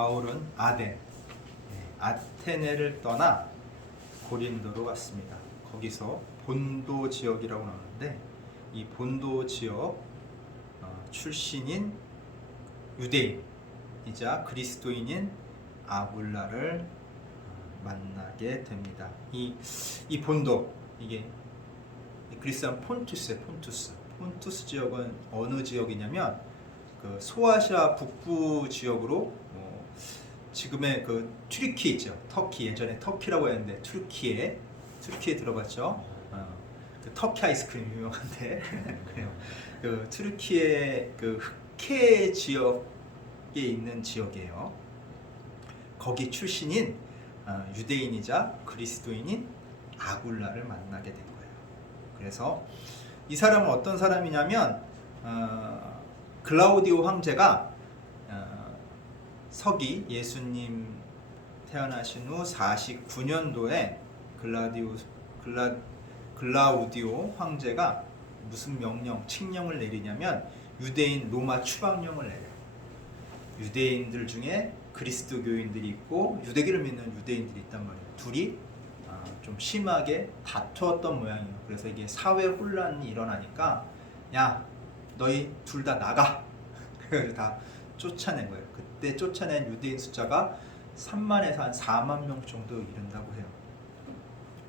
바울은 아테네를 떠나 고린도로 갔습니다. 거기서 본도 지역이라고 나오는데 이 본도 지역 출신인 유대인이자 그리스도인인 아굴라를 만나게 됩니다. 이 본도, 이게 그리스한 폰투스예요. 폰투스 지역은 어느 지역이냐면 그 소아시아 북부 지역으로 지금의 그 튀르키 있죠. 터키, 예전에 터키라고 했는데 튀르키에 들어봤죠? 그 터키 아이스크림 유명한데 그래요. 그 튀르키의 그 흑해 지역에 있는 지역이에요. 거기 출신인 유대인이자 그리스도인인 아굴라를 만나게 된 거예요. 그래서 이 사람은 어떤 사람이냐면 글라우디오 황제가 서기 예수님 태어나신 후 49년도에 글라우디오 황제가 무슨 칙령을 내리냐면 유대인 로마 추방령을 내려요. 유대인들 중에 그리스도교인들이 있고 유대교를 믿는 유대인들이 있단 말이에요. 둘이 좀 심하게 다투었던 모양이에요. 그래서 이게 사회 혼란이 일어나니까 야, 너희 둘 다 나가. 그래서 다 쫓아낸 거예요. 그때 쫓아낸 유대인 숫자가 3만에서 한 4만 명 정도 이른다고 해요.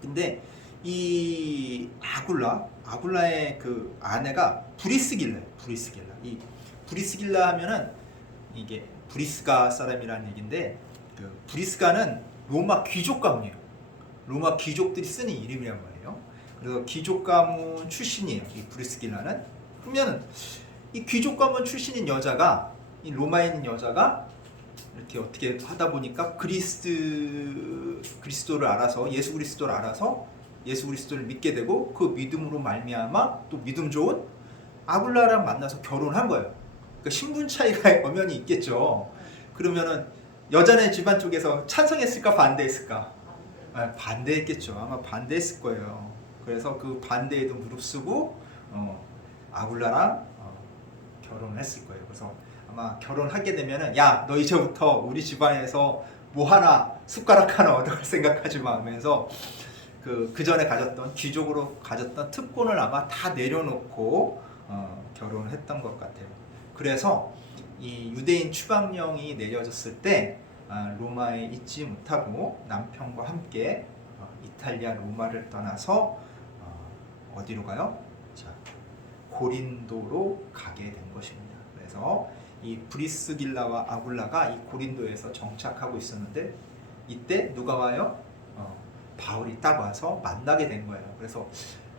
근데 이 아굴라의 그 아내가 브리스길라예요. 이 브리스길라 하면은 이게 브리스가 사람이라는 얘기인데 그 브리스가는 로마 귀족 가문이에요. 로마 귀족들이 쓰는 이름이란 말이에요. 그래서 귀족 가문 출신이에요. 이 브리스길라는. 그러면은 이 귀족 가문 출신인 여자가 이 로마에 있는 여자가 이렇게 어떻게 하다 보니까 그리스도를 알아서 예수 그리스도를 믿게 되고 그 믿음으로 말미암아 또 믿음 좋은 아굴라랑 만나서 결혼한 거예요. 그러니까 신분 차이가 엄연히 있겠죠. 그러면은 여자네 집안 쪽에서 찬성했을까 반대했을까? 반대했겠죠. 아마 반대했을 거예요. 그래서 그 반대에도 무릅쓰고 아굴라랑 결혼을 했을 거예요. 그래서 아마 결혼하게 되면은 야, 너 이제부터 우리 집안에서 뭐 하나 숟가락 하나 얻어갈 생각하지 마 하면서 그 전에 귀족으로 가졌던 특권을 아마 다 내려놓고 결혼을 했던 것 같아요. 그래서 이 유대인 추방령이 내려졌을 때 로마에 있지 못하고 남편과 함께 이탈리아 로마를 떠나서 어디로 가요? 자, 고린도로 가게 된 것입니다. 그래서 이 브리스길라와 아굴라가 이 고린도에서 정착하고 있었는데 이때 누가 와요? 바울이 딱 와서 만나게 된 거예요. 그래서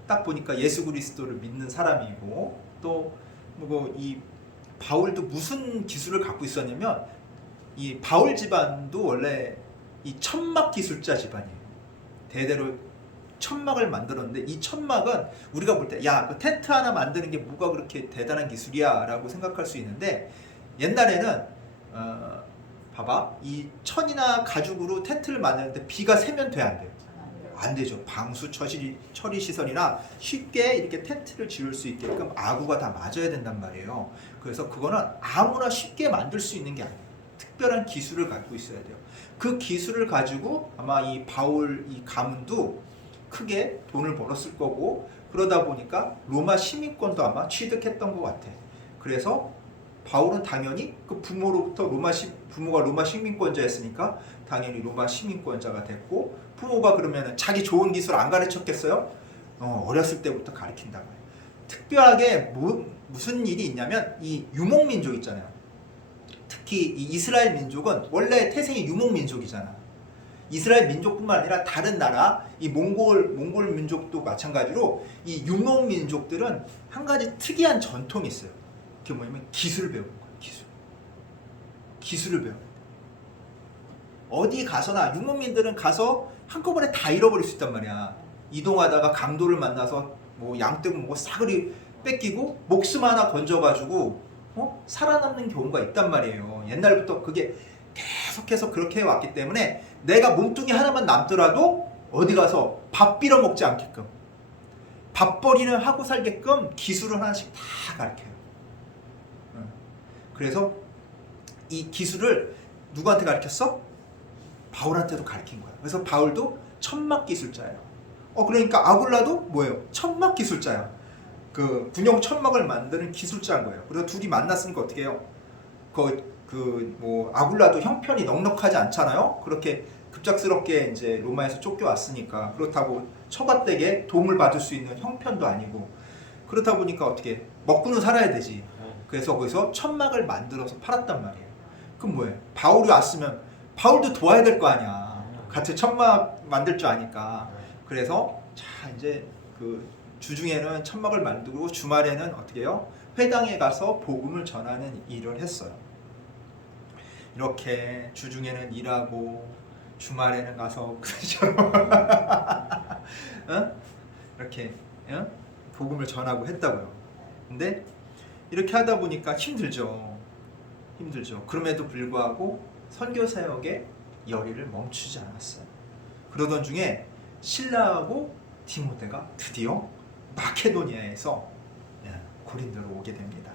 딱 보니까 예수 그리스도를 믿는 사람이고 또 이 바울도 무슨 기술을 갖고 있었냐면 이 바울 집안도 원래 이 천막 기술자 집안이에요. 대대로 천막을 만들었는데 이 천막은 우리가 볼 때 야, 그 텐트 하나 만드는 게 뭐가 그렇게 대단한 기술이야 라고 생각할 수 있는데 옛날에는 봐봐, 이 천이나 가죽으로 텐트를 만드는데 비가 새면 돼, 안 돼요? 안 되죠. 방수 처리 시설이나 쉽게 이렇게 텐트를 지을 수 있게끔 아구가 다 맞아야 된단 말이에요. 그래서 그거는 아무나 쉽게 만들 수 있는 게 아니에요. 특별한 기술을 갖고 있어야 돼요. 그 기술을 가지고 아마 이 바울 이 가문도 크게 돈을 벌었을 거고 그러다 보니까 로마 시민권도 아마 취득했던 것 같아. 그래서 바울은 당연히 그 부모가 로마 시민권자였으니까 당연히 로마 시민권자가 됐고 부모가 그러면 자기 좋은 기술 안 가르쳤겠어요? 어렸을 때부터 가르친단 말이에요. 특별하게 무슨 일이 있냐면 이 유목민족 있잖아요. 특히 이 이스라엘 민족은 원래 태생이 유목민족이잖아. 이스라엘 민족뿐만 아니라 다른 나라 이 몽골 민족도 마찬가지로 이 유목민족들은 한 가지 특이한 전통이 있어요. 그게 뭐냐면 기술을 배우는 거예요. 기술을 배워요. 어디 가서나 유목민들은 가서 한꺼번에 다 잃어버릴 수 있단 말이야. 이동하다가 강도를 만나서 뭐 양떼고 뭐 싸그리 뺏기고 목숨 하나 건져가지고 살아남는 경우가 있단 말이에요. 옛날부터 그게 계속해서 그렇게 해왔기 때문에 내가 몸뚱이 하나만 남더라도 어디 가서 밥 빌어 먹지 않게끔 밥벌이는 하고 살게끔 기술을 하나씩 다 가르쳐요. 그래서 이 기술을 누구한테 가르쳤어? 바울한테도 가르친 거야. 그래서 바울도 천막 기술자예요. 그러니까 아굴라도 뭐예요? 천막 기술자야. 그 군용 천막을 만드는 기술자인 거예요. 그래서 둘이 만났으니까 어떻게 해요? 아굴라도 형편이 넉넉하지 않잖아요. 그렇게 급작스럽게 이제 로마에서 쫓겨왔으니까 그렇다고 처갓댁에 도움을 받을 수 있는 형편도 아니고 그렇다 보니까 어떻게 먹고는 살아야 되지. 그래서 거기서 천막을 만들어서 팔았단 말이에요. 그럼 뭐예요? 바울이 왔으면 바울도 도와야 될 거 아니야. 같이 천막 만들 줄 아니까. 그래서 자 이제 그 주중에는 천막을 만들고 주말에는 어떻게 해요? 회당에 가서 복음을 전하는 일을 했어요. 이렇게 주중에는 일하고 주말에는 가서 이렇게 복음을 전하고 했다고요. 근데 이렇게 하다 보니까 힘들죠. 그럼에도 불구하고 선교 사역의 열의를 멈추지 않았어요. 그러던 중에 신라하고 디모데가 드디어 마케도니아에서 고린도로 오게 됩니다.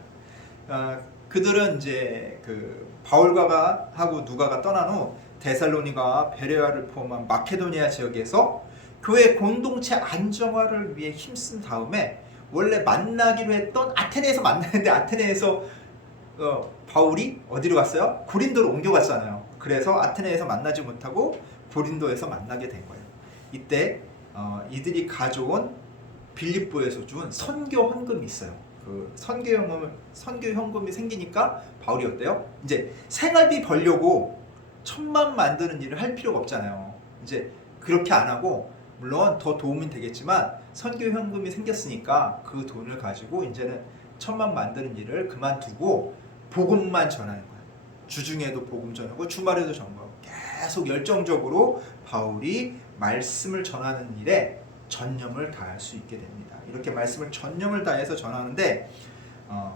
그들은 이제 그 바울과 하고 누가가 떠난 후 데살로니가와 베레아를 포함한 마케도니아 지역에서 교회 공동체 안정화를 위해 힘쓴 다음에 원래 만나기로 했던 아테네에서 만나는데 아테네에서 바울이 어디로 갔어요? 고린도로 옮겨갔잖아요. 그래서 아테네에서 만나지 못하고 고린도에서 만나게 된 거예요. 이때 이들이 가져온 빌립보에서 준 선교 헌금이 있어요. 그 선교 현금이 생기니까 바울이 어때요? 이제 생활비 벌려고 천막 만드는 일을 할 필요가 없잖아요. 이제 그렇게 안 하고 물론 더 도움이 되겠지만 선교 현금이 생겼으니까 그 돈을 가지고 이제는 천막 만드는 일을 그만두고 복음만 전하는 거예요. 주중에도 복음 전하고 주말에도 전하고 계속 열정적으로 바울이 말씀을 전하는 일에 전념을 다할 수 있게 됩니다. 이렇게 말씀을 전념을 다해서 전하는데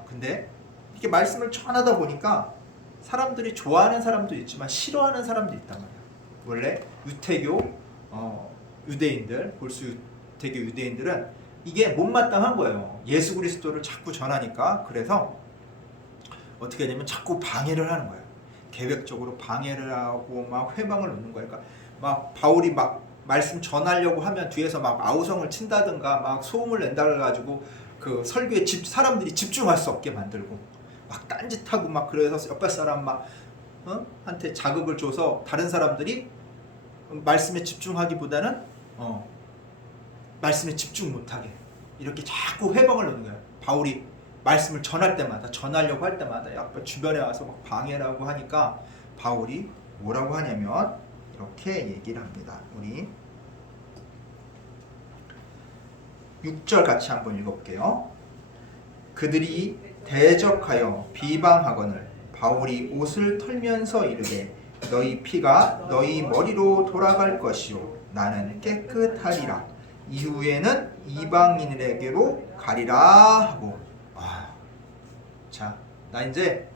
근데 이렇게 말씀을 전하다 보니까 사람들이 좋아하는 사람도 있지만 싫어하는 사람도 있단 말이에요. 원래 유태교 유대인들 볼수 유태교 유대인들은 이게 못마땅한 거예요. 예수 그리스도를 자꾸 전하니까. 그래서 어떻게 되냐면 자꾸 방해를 하는 거예요. 계획적으로 방해를 하고 막 회방을 놓는 거예요. 그러니까 막 바울이 막 말씀 전하려고 하면 뒤에서 막 아우성을 친다든가 막 소음을 낸다 그래가지고 그 설교에 사람들이 집중할 수 없게 만들고 막 딴짓하고 막 그래서 옆에 사람 막 한테 자극을 줘서 다른 사람들이 말씀에 집중하기보다는 말씀에 집중 못하게 이렇게 자꾸 회방을 놓는 거예요. 바울이 말씀을 전하려고 할 때마다 약간 주변에 와서 막 방해를 하고 하니까 바울이 뭐라고 하냐면 이렇게 얘기를 합니다. 우리 6절 같이 한번 읽어볼게요. 그들이 대적하여 비방하거늘 바울이 옷을 털면서 이르되 너희 피가 너희 머리로 돌아갈 것이요 나는 깨끗하리라. 이후에는 이방인에게로 가리라 하고 자, 나 이제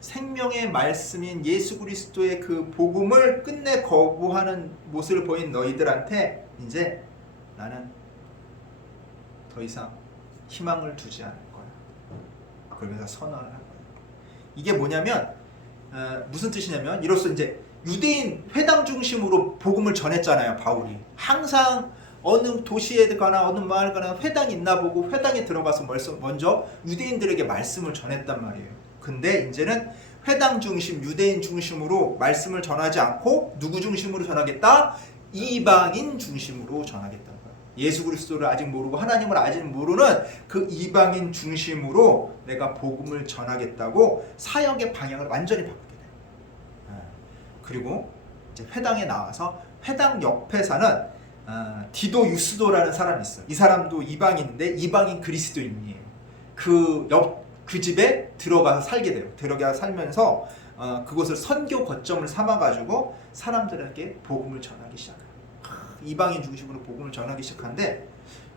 생명의 말씀인 예수 그리스도의 그 복음을 끝내 거부하는 모습을 보인 너희들한테 이제 나는 더 이상 희망을 두지 않을 거야. 그러면서 선언을 한 거야. 이게 뭐냐면 무슨 뜻이냐면 이로써 이제 유대인 회당 중심으로 복음을 전했잖아요. 바울이 항상 어느 도시에 가나 어느 마을 가나 회당이 있나 보고 회당에 들어가서 먼저 유대인들에게 말씀을 전했단 말이에요. 근데 이제는 회당 중심, 유대인 중심으로 말씀을 전하지 않고 누구 중심으로 전하겠다? 이방인 중심으로 전하겠다는 거예요. 예수 그리스도를 아직 모르고 하나님을 아직 모르는 그 이방인 중심으로 내가 복음을 전하겠다고 사역의 방향을 완전히 바꾸게 돼요. 그리고 이제 회당에 나와서 회당 옆에 사는 디도 유스도라는 사람이 있어요. 이 사람도 이방인인데 이방인 그리스도인이에요. 그 집에 들어가서 살게 돼요. 들어가서 살면서 그곳을 선교 거점을 삼아가지고 사람들에게 복음을 전하기 시작해요. 이방인 중심으로 복음을 전하기 시작하는데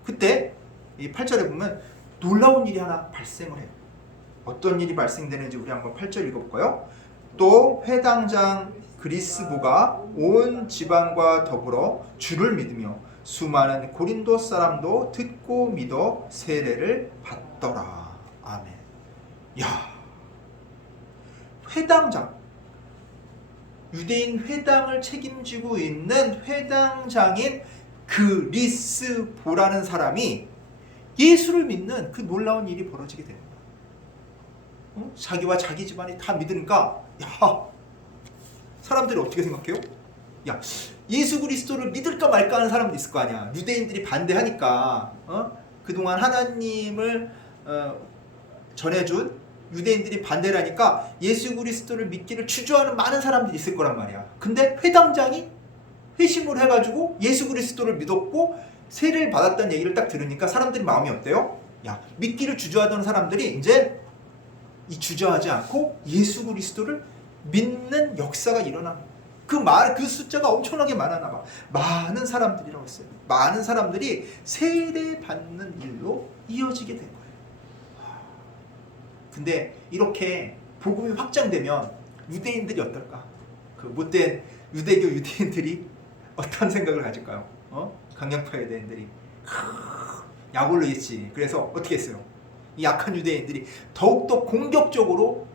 그때 이 8절에 보면 놀라운 일이 하나 발생을 해요. 어떤 일이 발생되는지 우리 한번 8절 읽어볼까요? 또 회당장 그리스보가 온 지방과 더불어 주를 믿으며 수많은 고린도 사람도 듣고 믿어 세례를 받더라. 아멘. 야, 회당장, 유대인 회당을 책임지고 있는 회당장인 그리스보라는 사람이 예수를 믿는 그 놀라운 일이 벌어지게 되는 거야. 자기와 자기 집안이 다 믿으니까 야, 사람들이 어떻게 생각해요? 야, 예수 그리스도를 믿을까 말까 하는 사람도 있을 거 아니야. 유대인들이 반대하니까 그동안 하나님을 전해준 유대인들이 반대를 하니까 예수 그리스도를 믿기를 주저하는 많은 사람들이 있을 거란 말이야. 근데 회당장이 회심을 해가지고 예수 그리스도를 믿었고 세례를 받았다는 얘기를 딱 들으니까 사람들이 마음이 어때요? 야, 믿기를 주저하던 사람들이 이제 이 주저하지 않고 예수 그리스도를 믿는 역사가 일어나. 그 숫자가 엄청나게 많았나 봐. 많은 사람들이라고 했어요. 많은 사람들이 세례 받는 일로 이어지게 된 거예요. 근데 이렇게 복음이 확장되면 유대인들이 어떨까? 그 못된 유대교 유대인들이 어떤 생각을 가질까요? 강력파 유대인들이 약 올리겠지. 그래서 어떻게 했어요? 이 약한 유대인들이 더욱더 공격적으로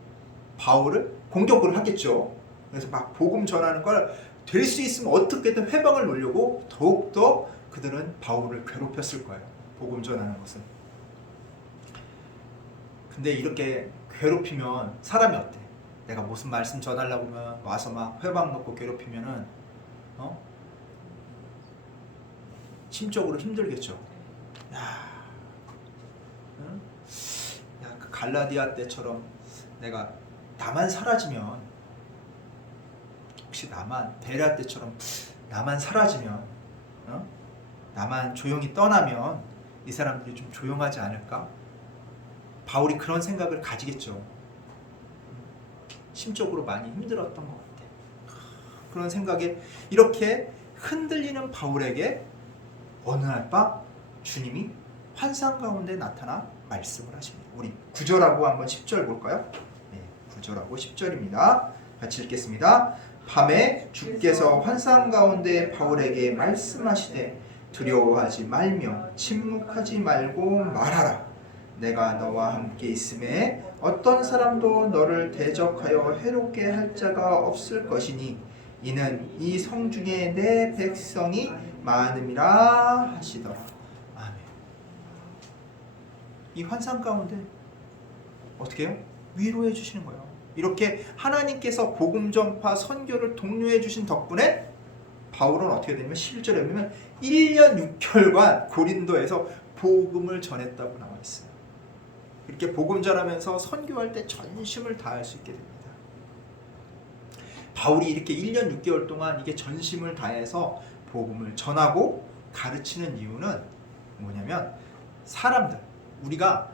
바울을 공격을 하겠죠. 그래서 막 복음 전하는 걸 될 수 있으면 어떻게든 회방을 놓으려고 더욱더 그들은 바울을 괴롭혔을 거예요. 복음 전하는 것은. 근데 이렇게 괴롭히면 사람이 어때? 내가 무슨 말씀 전하려고 하면 와서 막 회방 놓고 괴롭히면은 심적으로 힘들겠죠. 야, 그 갈라디아 때처럼 내가 나만 사라지면, 혹시 베레아 때처럼 나만 사라지면, 나만 조용히 떠나면 이 사람들이 좀 조용하지 않을까? 바울이 그런 생각을 가지겠죠. 심적으로 많이 힘들었던 것 같아. 그런 생각에 이렇게 흔들리는 바울에게 어느 날 밤 주님이 환상 가운데 나타나 말씀을 하십니다. 우리 9절하고 한번 10절 볼까요? 네, 9절하고 10절입니다. 같이 읽겠습니다. 밤에 주께서 환상 가운데 바울에게 말씀하시되 두려워하지 말며 침묵하지 말고 말하라. 내가 너와 함께 있음에 어떤 사람도 너를 대적하여 해롭게 할 자가 없을 것이니 이는 이 성중에 내 백성이 많음이라 하시더라. 아멘. 이 환상 가운데 어떻게 해요? 위로해 주시는 거예요. 이렇게 하나님께서 복음 전파 선교를 독려해 주신 덕분에 바울은 어떻게 되냐면 11절에 보면 1년 6개월간 고린도에서 복음을 전했다고 나와 있어요. 이렇게 복음 전하면서 선교할 때 전심을 다할 수 있게 됩니다. 바울이 이렇게 1년 6개월 동안 이게 전심을 다해서 복음을 전하고 가르치는 이유는 뭐냐면, 사람들, 우리가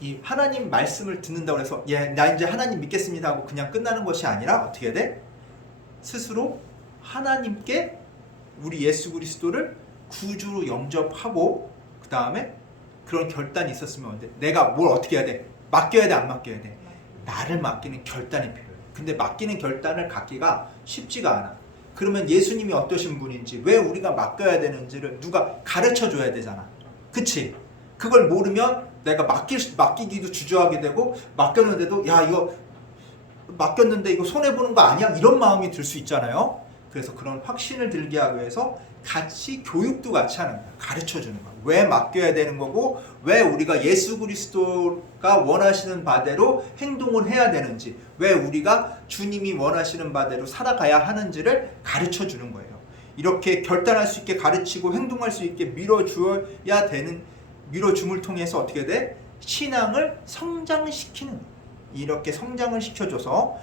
이 하나님 말씀을 듣는다고 해서 나 이제 하나님 믿겠습니다 하고 그냥 끝나는 것이 아니라 어떻게 해야 돼? 스스로 하나님께 우리 예수 그리스도를 구주로 영접하고 그 다음에 그런 결단이 있었으면 내가 뭘 어떻게 해야 돼? 맡겨야 돼, 안 맡겨야 돼? 나를 맡기는 결단이 필요해. 근데 맡기는 결단을 갖기가 쉽지가 않아. 그러면 예수님이 어떠신 분인지, 왜 우리가 맡겨야 되는지를 누가 가르쳐 줘야 되잖아. 그치? 그걸 모르면 내가 맡기기도 주저하게 되고, 맡겼는데도 야, 이거 맡겼는데 이거 손해보는 거 아니야? 이런 마음이 들 수 있잖아요. 그래서 그런 확신을 들게 하기 위해서 같이 교육도 같이 하는 거야. 가르쳐 주는 거야. 왜 맡겨야 되는 거고, 왜 우리가 예수 그리스도가 원하시는 바대로 행동을 해야 되는지, 왜 우리가 주님이 원하시는 바대로 살아가야 하는지를 가르쳐 주는 거예요. 이렇게 결단할 수 있게 가르치고 행동할 수 있게 밀어줌을 통해서 어떻게 돼? 신앙을 성장시키는, 이렇게 성장을 시켜줘서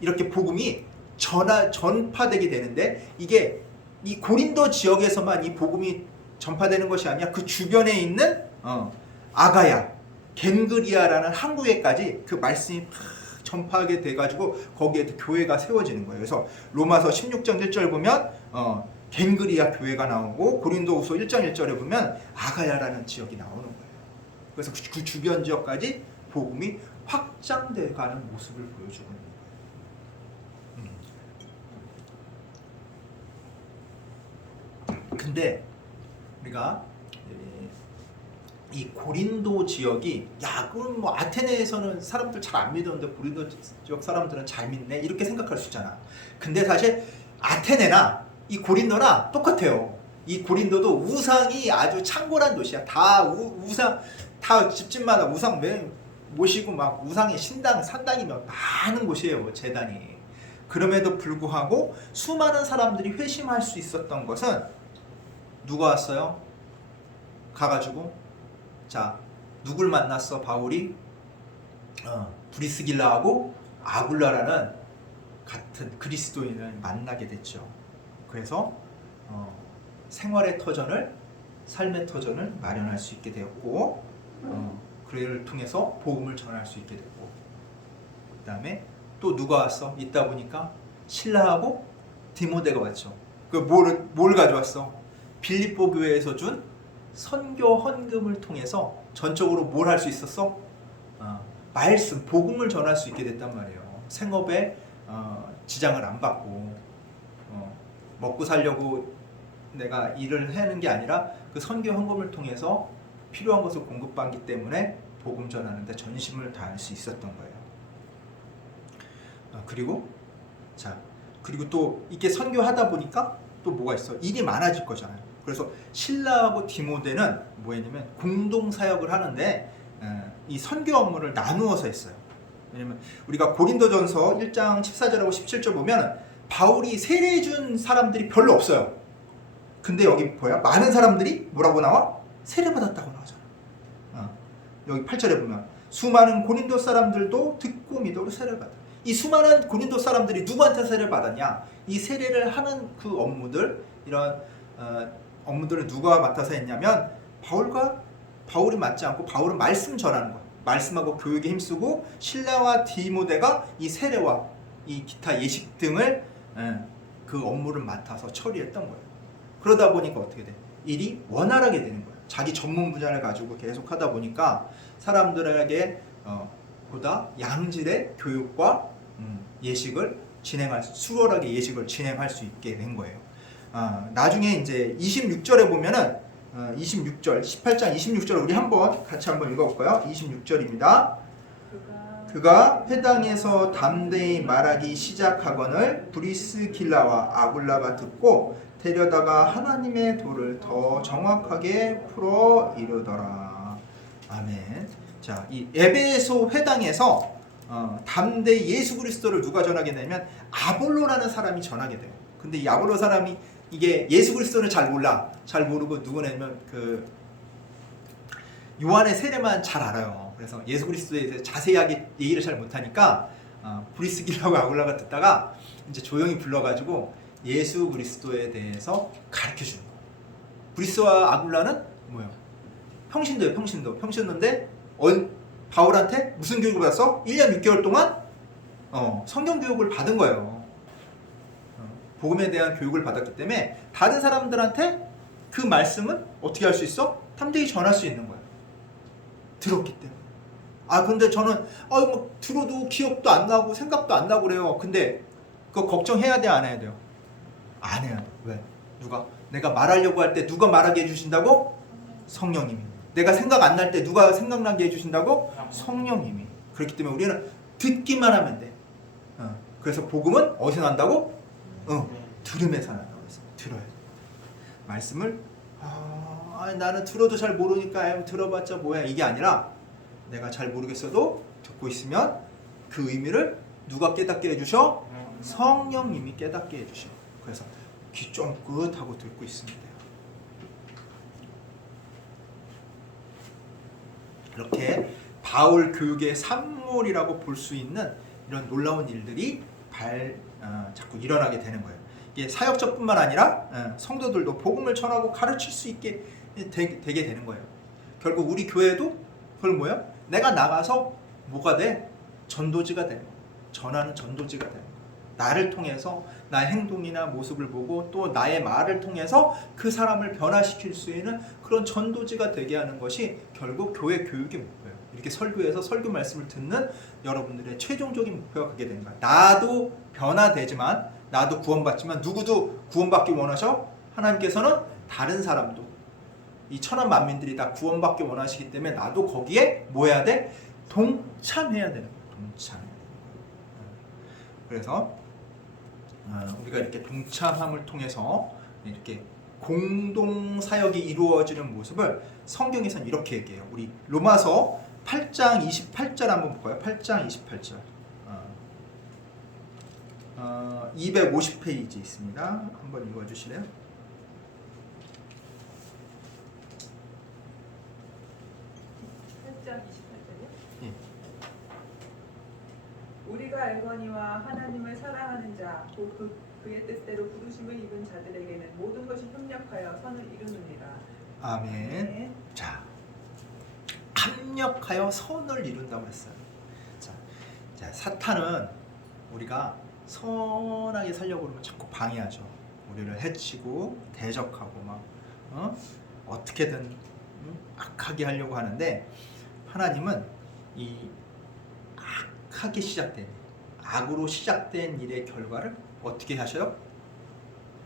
이렇게 복음이 전파되게 되는데, 이게 이 고린도 지역에서만 이 복음이 전파되는 것이 아니라 그 주변에 있는 아가야, 겐그리아라는 항구에까지 그 말씀이 전파하게 돼가지고 거기에도 교회가 세워지는 거예요. 그래서 로마서 16장 1절 보면 겐그리아 교회가 나오고, 고린도후서 1장 1절에 보면 아가야라는 지역이 나오는 거예요. 그래서 그 주변 지역까지 복음이 확장돼가는 모습을 보여주고 있는 거예요. 근데 우리가 이 고린도 지역이 야 그럼 뭐 아테네에서는 사람들 잘 안 믿었는데 고린도 지역 사람들은 잘 믿네 이렇게 생각할 수 있잖아. 근데 사실 아테네나 이 고린도나 똑같아요. 이 고린도도 우상이 아주 창궐한 도시야. 다 우상, 다 집집마다 우상 모시고 막 우상의 신당 산당이면 많은 곳이에요. 제단이. 그럼에도 불구하고 수많은 사람들이 회심할 수 있었던 것은 누가 왔어요? 가가지고 자 누굴 만났어 바울이? 브리스길라하고 아굴라라는 같은 그리스도인을 만나게 됐죠. 그래서 생활의 터전을 삶의 터전을 마련할 수 있게 되었고 그를 통해서 복음을 전할 수 있게 됐고 그 다음에 또 누가 왔어? 있다 보니까 신라하고 디모데가 왔죠. 그 뭘 가져왔어? 빌립보 교회에서 준 선교 헌금을 통해서 전적으로 뭘 할 수 있었어? 말씀, 복음을 전할 수 있게 됐단 말이에요. 생업에 지장을 안 받고 먹고 살려고 내가 일을 하는 게 아니라 그 선교 헌금을 통해서 필요한 것을 공급받기 때문에 복음 전하는데 전심을 다할 수 있었던 거예요. 그리고 또 이게 선교하다 보니까 또 뭐가 있어? 일이 많아질 거잖아요. 그래서 신라하고 디모데는 뭐였냐면 공동 사역을 하는데 이 선교 업무를 나누어서 했어요. 왜냐면 우리가 고린도전서 1장 14절하고 17절 보면 바울이 세례 준 사람들이 별로 없어요. 근데 여기 뭐야? 많은 사람들이 뭐라고 나와? 세례 받았다고 나오잖아. 여기 8절에 보면 수많은 고린도 사람들도 듣고 믿어로 세례를 받아. 이 수많은 고린도 사람들이 누구한테 세례를 받았냐? 이 세례를 하는 그 업무들, 이런 업무들을 누가 맡아서 했냐면 바울이 맡지 않고 바울은 말씀 전하는 거예요. 말씀하고 교육에 힘쓰고 신라와 디모데가 이 세례와 이 기타 예식 등을 그 업무를 맡아서 처리했던 거예요. 그러다 보니까 어떻게 돼? 일이 원활하게 되는 거예요. 자기 전문 분야를 가지고 계속 하다 보니까 사람들에게 보다 양질의 교육과 예식을 수월하게 예식을 진행할 수 있게 된 거예요. 나중에 이제 26절에 보면은 26절 18장 26절 우리 같이 한번 읽어볼까요? 26절입니다. 그가 회당에서 담대히 말하기 시작하거늘 브리스길라와 아굴라가 듣고 데려다가 하나님의 도를 더 정확하게 풀어 이르더라. 아멘. 자, 이 에베소 회당에서 담대히 예수 그리스도를 누가 전하게 되면 아볼로라는 사람이 전하게 돼요. 근데 이 아볼로 사람이 이게 예수 그리스도는 잘 몰라. 잘 모르고 누구냐면 그 요한의 세례만 잘 알아요. 그래서 예수 그리스도에 대해서 자세하게 얘기를 잘 못하니까 브리스길라하고 아굴라가 듣다가 이제 조용히 불러가지고 예수 그리스도에 대해서 가르쳐 주는 거예요. 브리스와 아굴라는 뭐예요? 평신도예요. 평신도인데 바울한테 무슨 교육을 받았어? 1년 6개월 동안 성경 교육을 받은 거예요. 복음에 대한 교육을 받았기 때문에 다른 사람들한테 그 말씀은 어떻게 할 수 있어? 담대히 전할 수 있는 거예요. 들었기 때문에. 근데 저는 뭐 들어도 기억도 안 나고 생각도 안 나고 그래요. 근데 그거 걱정해야 돼, 안 해야 돼요? 안 해야 돼. 왜? 누가? 내가 말하려고 할 때 누가 말하게 해주신다고? 성령님이. 내가 생각 안 날 때 누가 생각나게 해주신다고? 성령님이. 그렇기 때문에 우리는 듣기만 하면 돼. 그래서 복음은 어디서 난다고? 들음에서 난다고 했어요. 들어야 돼. 말씀을 나는 들어도 잘 모르니까 들어봤자 뭐야 이게 아니라 내가 잘 모르겠어도 듣고 있으면 그 의미를 누가 깨닫게 해주셔? 성령님이 깨닫게 해주셔. 그래서 귀 쫑긋하고 듣고 있으면 돼요. 이렇게 바울 교육의 산물이라고 볼 수 있는 이런 놀라운 일들이 자꾸 일어나게 되는 거예요. 이게 사역자뿐만 아니라 성도들도 복음을 전하고 가르칠 수 있게 되게 되는 거예요. 결국 우리 교회도 그걸 뭐야? 내가 나가서 뭐가 돼? 전도지가 되는 거예요. 전하는 전도지가 되는 거예요. 나를 통해서 나의 행동이나 모습을 보고 또 나의 말을 통해서 그 사람을 변화시킬 수 있는 그런 전도지가 되게 하는 것이 결국 교회 교육의 목표예요. 이렇게 설교해서 설교 말씀을 듣는 여러분들의 최종적인 목표가 그게 되는 거예요. 나도 변화되지만 나도 구원받지만 누구도 구원받기 원하셔? 하나님께서는 다른 사람도 이 천한 만민들이 다 구원받기 원하시기 때문에 나도 거기에 뭐 해야 돼? 동참해야 되는 거야. 동참. 그래서 우리가 이렇게 동참함을 통해서 이렇게 공동 사역이 이루어지는 모습을 성경에서는 이렇게 얘기해요. 우리 로마서 8장 28절 한번 볼까요? 8장 28절. 250페이지 있습니다. 한번 읽어주실래요? 8장 28절이요? 예. 우리가 알거니와 하나님을 사랑하는 자, 곧 그의 뜻대로 부르심을 입은 자들에게는 모든 것이 협력하여 선을 이루느니라. 아멘. 네. 자, 합력하여 선을 이룬다고 했어요. 자, 사탄은 우리가 선하게 살려고 그러면 자꾸 방해하죠. 우리를 해치고 대적하고 막 어떻게든 악하게 하려고 하는데, 하나님은 이 악하게 시작된, 악으로 시작된 일의 결과를 어떻게 하셔요?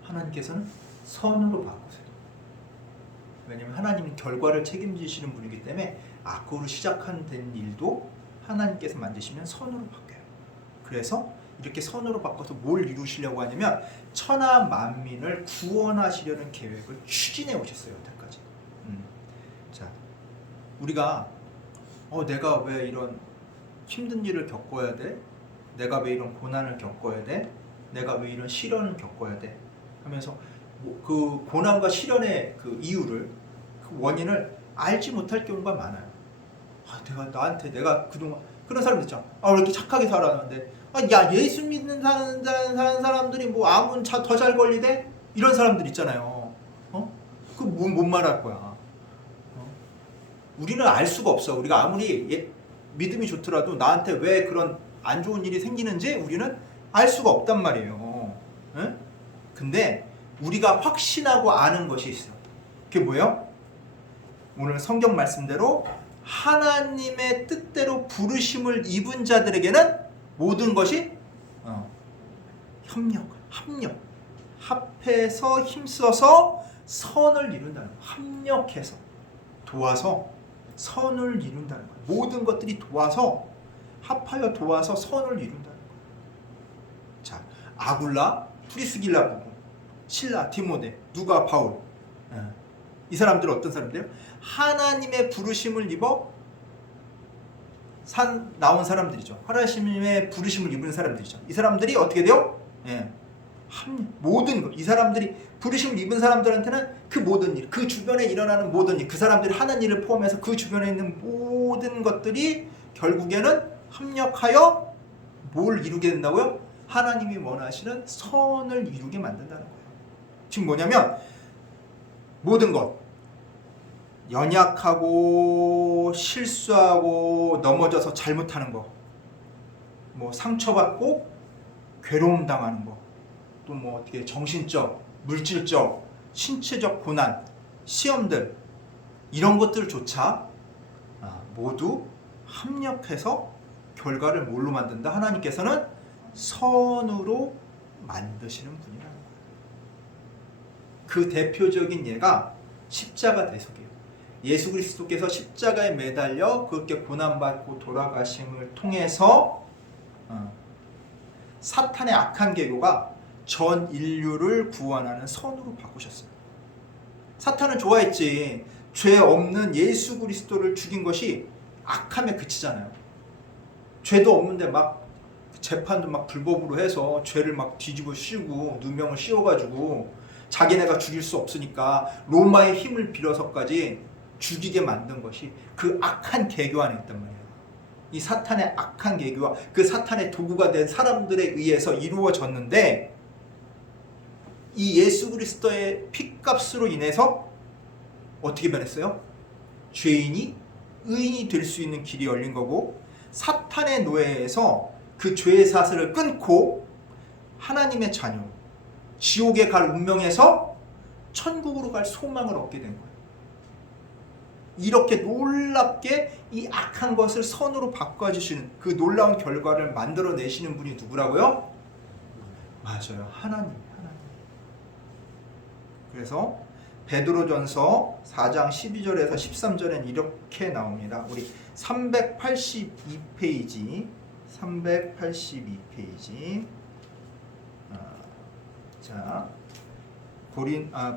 하나님께서는 선으로 바꾸세요. 왜냐하면 하나님은 결과를 책임지시는 분이기 때문에 악으로 시작한 일도 하나님께서 만드시면 선으로 바뀌어요. 그래서 이렇게 선으로 바꿔서 뭘 이루시려고 하냐면 천하 만민을 구원하시려는 계획을 추진해 오셨어요. 여태까지. 자, 우리가 내가 왜 이런 힘든 일을 겪어야 돼? 내가 왜 이런 고난을 겪어야 돼? 내가 왜 이런 시련을 겪어야 돼? 하면서 그 고난과 시련의 그 이유를, 그 원인을 알지 못할 경우가 많아요. 내가 그동안 그런 사람 있잖아. 왜 이렇게 착하게 살았는데, 야, 예수 믿는 사는 사람들이 뭐 암은 더 잘 걸리대? 이런 사람들 있잖아요. 뭔 말할 거야? 우리는 알 수가 없어. 우리가 아무리 믿음이 좋더라도 나한테 왜 그런 안 좋은 일이 생기는지 우리는 알 수가 없단 말이에요. 근데 우리가 확신하고 아는 것이 있어. 그게 뭐예요? 오늘 성경 말씀대로 하나님의 뜻대로 부르심을 입은 자들에게는 모든 것이 합력, 합해서 힘써서 선을 이룬다는 거예요. 합력해서 도와서 선을 이룬다는 거예요. 모든 것들이 도와서, 합하여 도와서 선을 이룬다는 거예요. 자, 아굴라, 프리스길라 부부, 실라, 디모데, 누가, 바울, 이 사람들은 어떤 사람들이에요? 하나님의 부르심을 입어 나온 사람들이죠. 하나님의 부르심을 입은 사람들이죠. 이 사람들이 어떻게 돼요? 모든 것, 이 사람들이 부르심을 입은 사람들한테는 그 모든 일, 그 주변에 일어나는 모든 일, 그 사람들이 하는 일을 포함해서 그 주변에 있는 모든 것들이 결국에는 합력하여 뭘 이루게 된다고요? 하나님이 원하시는 선을 이루게 만든다는 거예요. 지금 뭐냐면 모든 것, 연약하고 실수하고 넘어져서 잘못하는 거, 뭐 상처받고 괴로움 당하는 거, 또 뭐 어떻게 정신적, 물질적, 신체적 고난, 시험들, 이런 것들조차 모두 합력해서 결과를 뭘로 만든다? 하나님께서는 선으로 만드시는 분이라는 거예요. 그 대표적인 예가 십자가 대속이에요. 예수 그리스도께서 십자가에 매달려 그렇게 고난받고 돌아가심을 통해서 사탄의 악한 계교가 전 인류를 구원하는 선으로 바꾸셨어요. 사탄은 좋아했지. 죄 없는 예수 그리스도를 죽인 것이 악함에 그치잖아요. 죄도 없는데 막 재판도 막 불법으로 해서 죄를 막 뒤집어 씌우고 누명을 씌워가지고 자기네가 죽일 수 없으니까 로마의 힘을 빌어서까지 죽이게 만든 것이 그 악한 계교 안에 있단 말이에요. 이 사탄의 악한 계교와 그 사탄의 도구가 된 사람들에 의해서 이루어졌는데, 이 예수 그리스도의 피값으로 인해서 어떻게 변했어요? 죄인이 의인이 될 수 있는 길이 열린 거고, 사탄의 노예에서 그 죄의 사슬을 끊고 하나님의 자녀, 지옥에 갈 운명에서 천국으로 갈 소망을 얻게 된 거예요. 이렇게 놀랍게 이 악한 것을 선으로 바꿔주시는 그 놀라운 결과를 만들어내시는 분이 누구라고요? 맞아요. 하나님. 그래서 베드로전서 4장 12절에서 13절엔 이렇게 나옵니다. 우리 382페이지 자,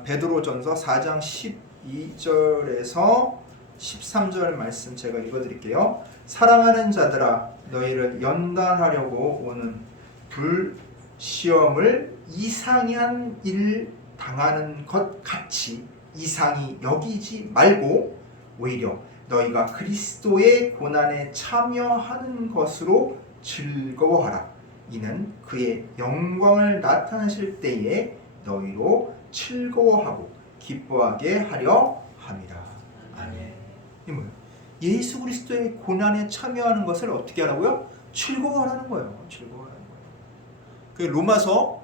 베드로전서 4장 12절에서 13절 말씀 제가 읽어드릴게요. 사랑하는 자들아, 너희를 연단하려고 오는 불시험을 이상한 일 당하는 것 같이 이상히 여기지 말고 오히려 너희가 그리스도의 고난에 참여하는 것으로 즐거워하라. 이는 그의 영광을 나타내실 때에 너희로 즐거워하고 기뻐하게 하려 함이라. 아멘. 이 뭐예요? 예수 그리스도의 고난에 참여하는 것을 어떻게 하라고요? 즐거워하라는 거예요. 즐거워하라는 거예요. 그 로마서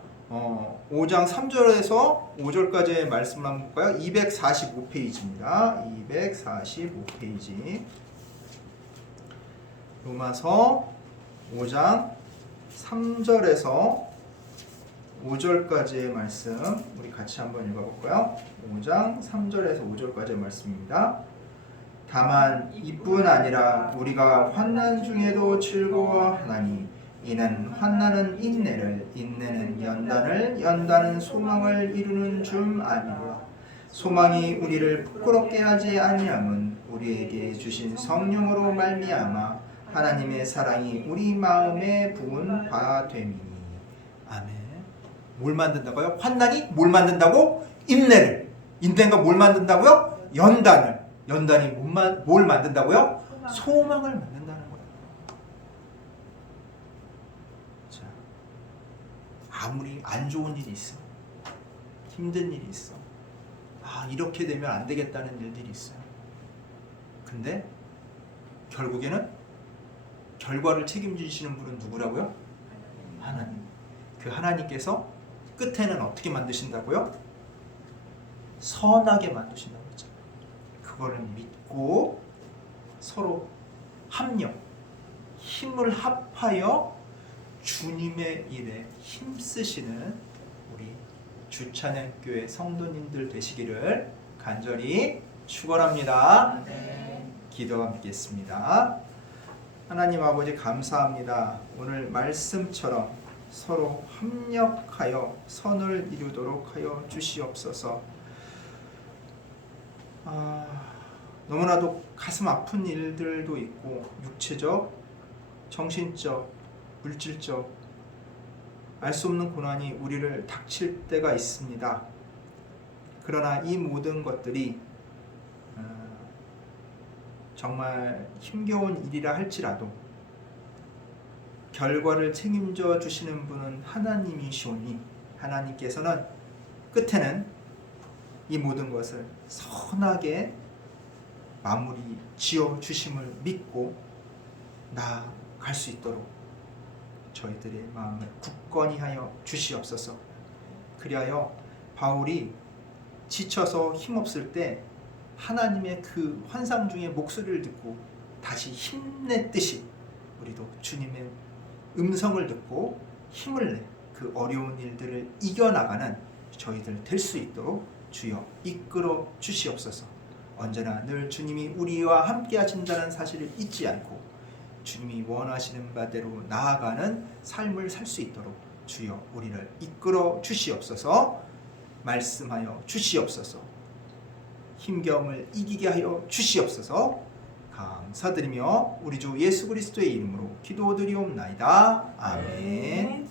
5장 3절에서 5절까지의 말씀을 한번 볼까요? 245페이지입니다. 245페이지. 로마서 5장 3절에서 5절까지의 말씀 우리 같이 한번 읽어볼까요? 5장 3절에서 5절까지의 말씀입니다. 다만 이뿐 아니라 우리가 환난 중에도 즐거워하나니 이는 환난은 인내를, 인내는 연단을, 연단은 소망을 이루는 줄 아니라 소망이 우리를 부끄럽게 하지 아니함은 우리에게 주신 성령으로 말미암아 하나님의 사랑이 우리 마음에 부은 바 됨이니. 아멘. 뭘 만든다고요? 환난이 뭘 만든다고? 인내를. 인내가 뭘 만든다고요? 연단을. 연단이 뭘 만든다고요? 소망을 만든다는 거예요. 자, 아무리 안 좋은 일이 있어, 힘든 일이 있어, 이렇게 되면 안 되겠다는 일들이 있어요. 근데 결국에는 결과를 책임지시는 분은 누구라고요? 하나님. 그 하나님께서 끝에는 어떻게 만드신다고요? 선하게 만드신다고 했잖아요. 그거를 믿고 서로 합력, 힘을 합하여 주님의 일에 힘쓰시는 우리 주찬양교회 성도님들 되시기를 간절히 축원합니다. 기도가 믿겠습니다. 하나님 아버지 감사합니다. 오늘 말씀처럼 서로 합력하여 선을 이루도록 하여 주시옵소서. 너무나도 가슴 아픈 일들도 있고 육체적, 정신적, 물질적 알 수 없는 고난이 우리를 닥칠 때가 있습니다. 그러나 이 모든 것들이 정말 힘겨운 일이라 할지라도 결과를 책임져 주시는 분은 하나님이시오니 하나님께서는 끝에는 이 모든 것을 선하게 마무리 지어 주심을 믿고 나아갈 수 있도록 저희들의 마음을 굳건히 하여 주시옵소서. 그리하여 바울이 지쳐서 힘없을 때 하나님의 그 환상 중에 목소리를 듣고 다시 힘냈듯이 우리도 주님의 음성을 듣고 힘을 내 그 어려운 일들을 이겨나가는 저희들 될 수 있도록 주여 이끌어 주시옵소서. 언제나 늘 주님이 우리와 함께 하신다는 사실을 잊지 않고 주님이 원하시는 바대로 나아가는 삶을 살 수 있도록 주여 우리를 이끌어 주시옵소서. 말씀하여 주시옵소서. 힘겨움을 이기게 하여 주시옵소서. 감사드리며 우리 주 예수 그리스도의 이름으로 기도드리옵나이다. 아멘.